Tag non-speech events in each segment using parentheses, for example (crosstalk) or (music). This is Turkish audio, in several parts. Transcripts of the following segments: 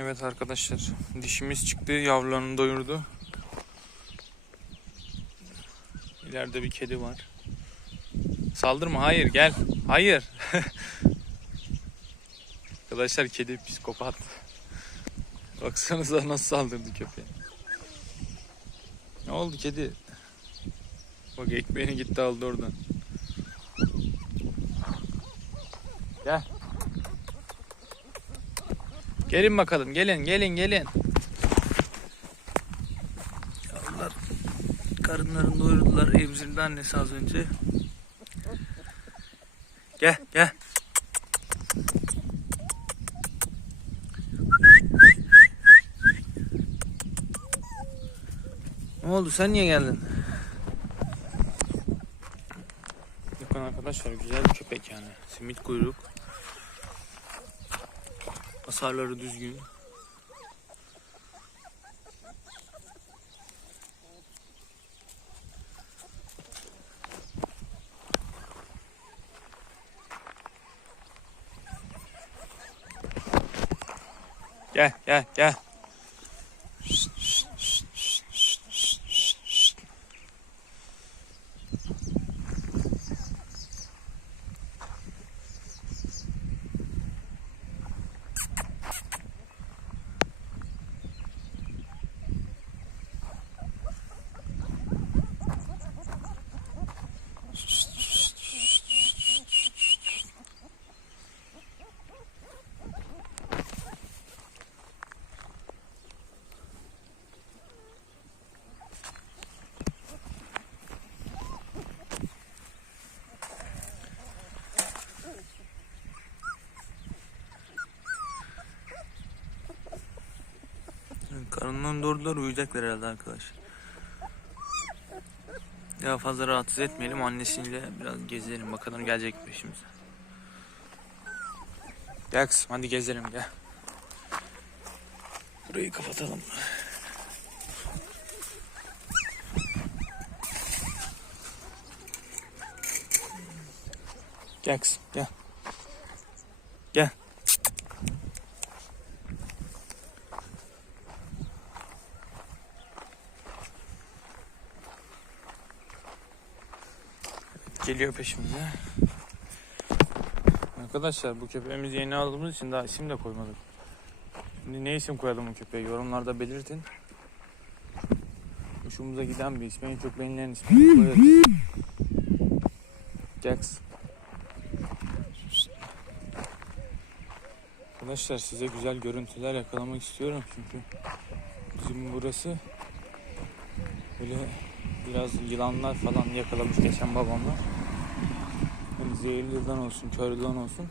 Evet arkadaşlar dişimiz çıktı yavrularını doyurdu. İleride bir kedi var. Saldırma hayır gel. Hayır. (laughs) arkadaşlar kedi psikopat. Baksanıza nasıl saldırdı köpeğe. Ne oldu kedi? Bak ekmeğini gitti aldı oradan. Gel. Gelin bakalım gelin gelin gelin. Yavrular karınlarını doyurdular. Emzirdi annesi az önce. Gel gel. Ne oldu sen niye geldin? Bakın arkadaşlar güzel bir köpek yani. Simit kuyruk. Hasarları düzgün. Gel gel gel. Karnından doğrular uyuyacaklar herhalde arkadaşlar. Daha fazla rahatsız etmeyelim. Annesiyle biraz gezelim. Bakalım gelecek mi peşimize. Gel kızım hadi gezelim gel. Burayı kapatalım. Gel kızım gel. Gel. Geliyor peşimize. Arkadaşlar bu köpeğimizi yeni aldığımız için daha isim de koymadık. Şimdi ne isim koyalım bu köpeğe yorumlarda belirtin. Hoşumuza giden bir ismi, en çok beğenilen ismi koyarız. Jax. Arkadaşlar size güzel görüntüler yakalamak istiyorum çünkü bizim burası böyle biraz yılanlar falan yakalamış geçen babamlar. Zehirli yılan olsun, kör yılan olsun.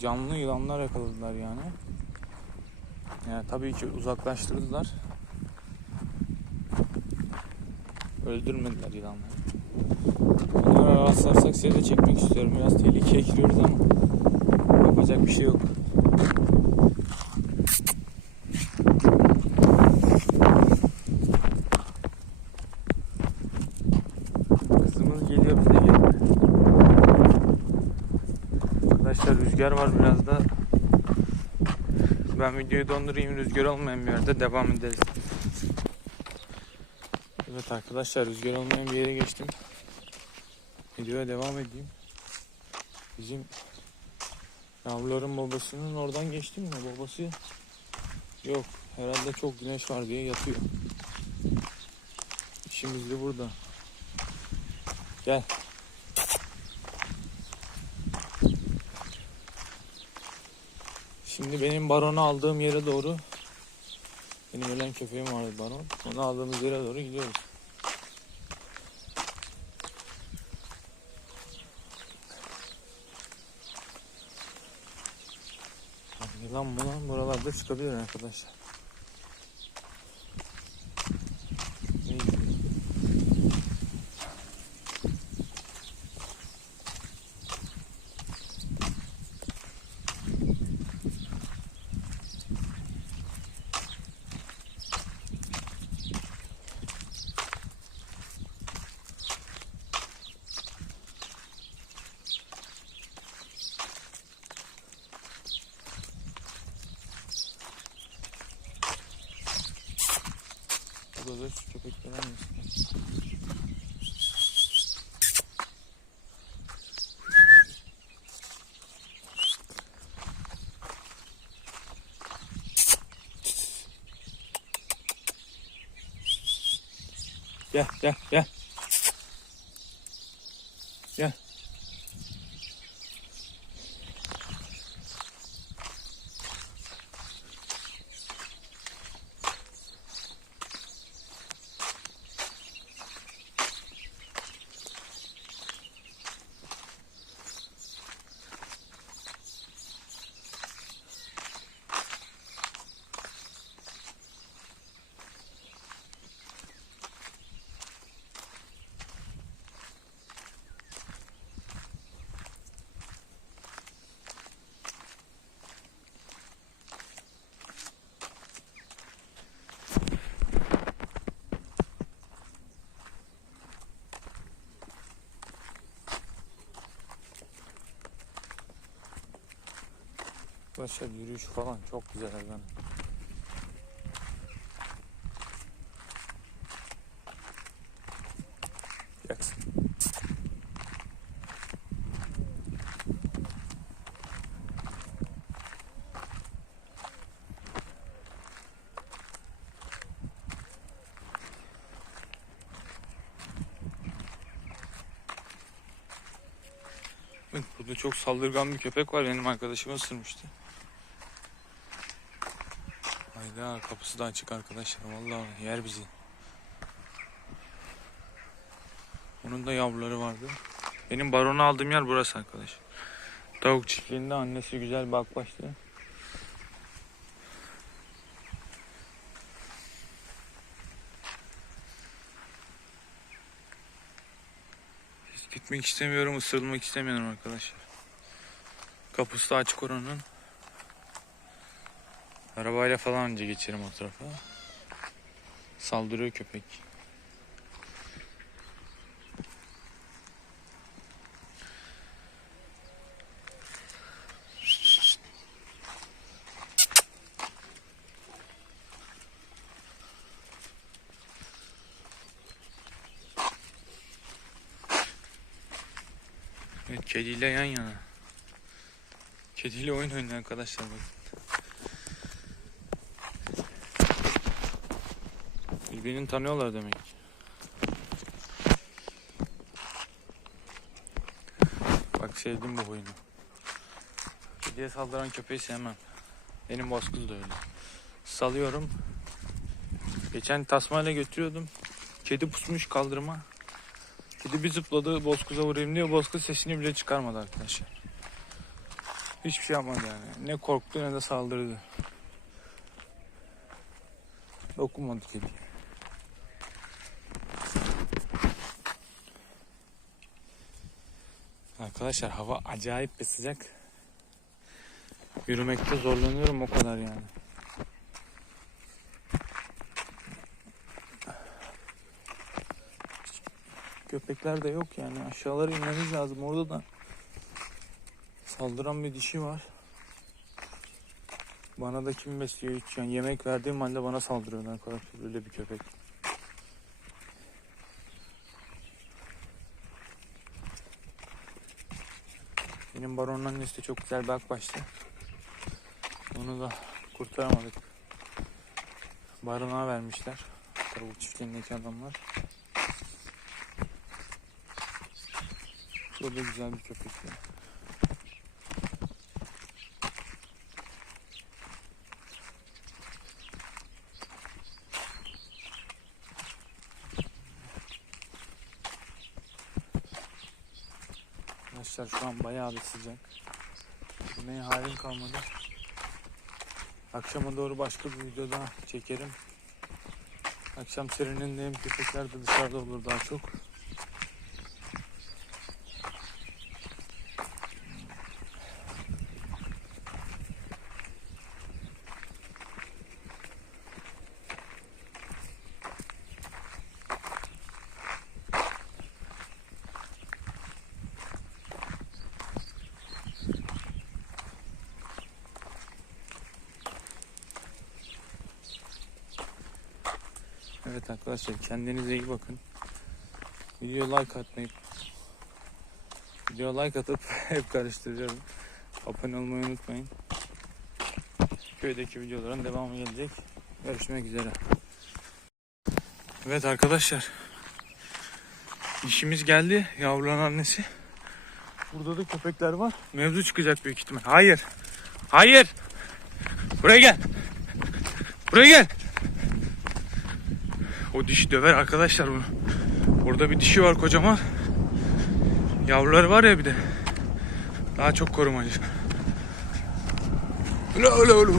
Canlı yılanlar yakaladılar yani. Yani tabii ki uzaklaştırdılar. Öldürmediler yılanları. Onlara rastlarsak size de çekmek istiyorum. Biraz tehlikeye giriyoruz ama yapacak bir şey yok. Kızımız geliyor bize geliyor. Arkadaşlar rüzgar var biraz da. Ben videoyu dondurayım rüzgar olmayan bir yerde devam ederiz. Evet arkadaşlar rüzgar olmayan bir yere geçtim. Videoya devam edeyim. Bizim yavruların babasının oradan geçtim mi? Babası yok. Herhalde çok güneş var diye yatıyor. İşimiz de burada. Gel. Şimdi benim baronu aldığım yere doğru benim ölen köpeğim vardı baron. Onu aldığımız yere doğru gidiyoruz. Yılan bulan buralarda çıkabilir arkadaşlar. Burada da şu köpekler annesi. Gel gel gel. Gel. Başka yürüyüş falan çok güzel hayvan. Jackson. Burada çok saldırgan bir köpek var. Benim arkadaşımı ısırmıştı. Hayda kapısı da açık arkadaşlar. Vallahi yer bizi. Onun da yavruları vardı. Benim baronu aldığım yer burası arkadaş. Tavuk çiftliğinde annesi güzel bir akbaştı. Hiç gitmek istemiyorum, ısırılmak istemiyorum arkadaşlar. Kapısı açık oranın. Arabayla falan önce geçerim o tarafa. Saldırıyor köpek. Evet, kediyle yan yana. Kediyle oyun oynuyor arkadaşlar bakın. Birbirini tanıyorlar demek. Bak sevdim bu oyunu. Kediye saldıran köpeği sevmem. Benim bozkız da öyle. Salıyorum. Geçen tasmayla götürüyordum. Kedi pusmuş kaldırıma. Kedi bir zıpladı bozkuza vurayım diye bozkız sesini bile çıkarmadı arkadaşlar. Hiçbir şey yapmadı yani. Ne korktu ne de saldırdı. Dokunmadı kedi. Arkadaşlar hava acayip bir sıcak. Yürümekte zorlanıyorum o kadar yani. Köpekler de yok yani. Aşağılara inmemiz lazım. Orada da saldıran bir dişi var. Bana da kim besliyor hiç yani yemek verdiğim halde bana saldırıyor arkadaşlar böyle bir köpek. Annesi de çok güzel bir akbaştı. Onu da kurtaramadık. Barınağa vermişler. Tavuk çiftliğindeki adamlar. Bu da güzel bir köpek ya. Arkadaşlar şu an bayağı bir sıcak. Yürümeye halim kalmadı. Akşama doğru başka bir video daha çekerim. Akşam serinliğindeyim. Köpekler de dışarıda olur daha çok. Arkadaşlar kendinize iyi bakın. Video like atmayı Video like atıp (laughs) hep karıştırıyorum. Abone olmayı unutmayın. Köydeki videoların devamı gelecek. Görüşmek üzere. Evet arkadaşlar. İşimiz geldi. Yavruların annesi. Burada da köpekler var. Mevzu çıkacak büyük ihtimal. Hayır. Hayır. Buraya gel. Buraya gel. O dişi döver arkadaşlar bunu. Burada bir dişi var kocaman. Yavruları var ya bir de. Daha çok korumacı. Öyle öyle öyle.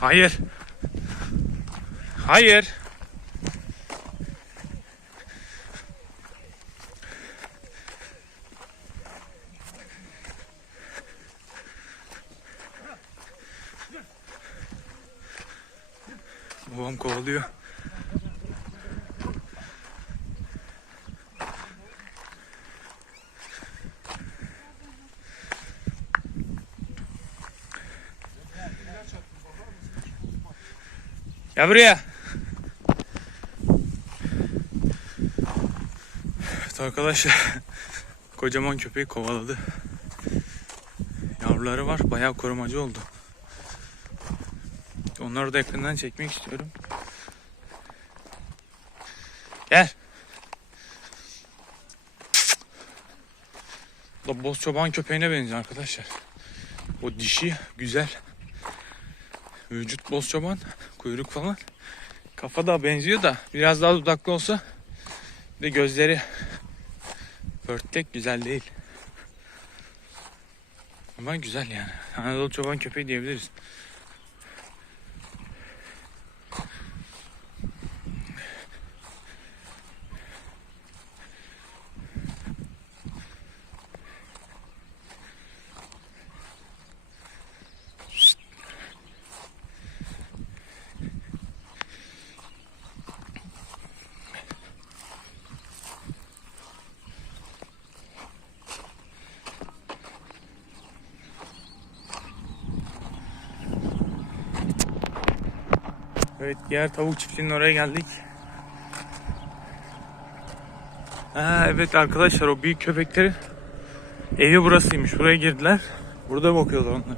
Hayır. Hayır. Babam kovalıyor. Gel buraya. Evet arkadaşlar. Kocaman köpeği kovaladı. Yavruları var. Bayağı korumacı oldu. Onları da yakından çekmek istiyorum. Gel. Bu boz çoban köpeğine benziyor arkadaşlar. O dişi güzel. Vücut boz çoban. Kuyruk falan. Kafa da benziyor da biraz daha dudaklı olsa bir de gözleri pörtlek güzel değil. Ama güzel yani. Anadolu çoban köpeği diyebiliriz. Evet diğer tavuk çiftliğinin oraya geldik. Ha, evet arkadaşlar o büyük köpeklerin evi burasıymış. Buraya girdiler. Burada bakıyorlar onlar.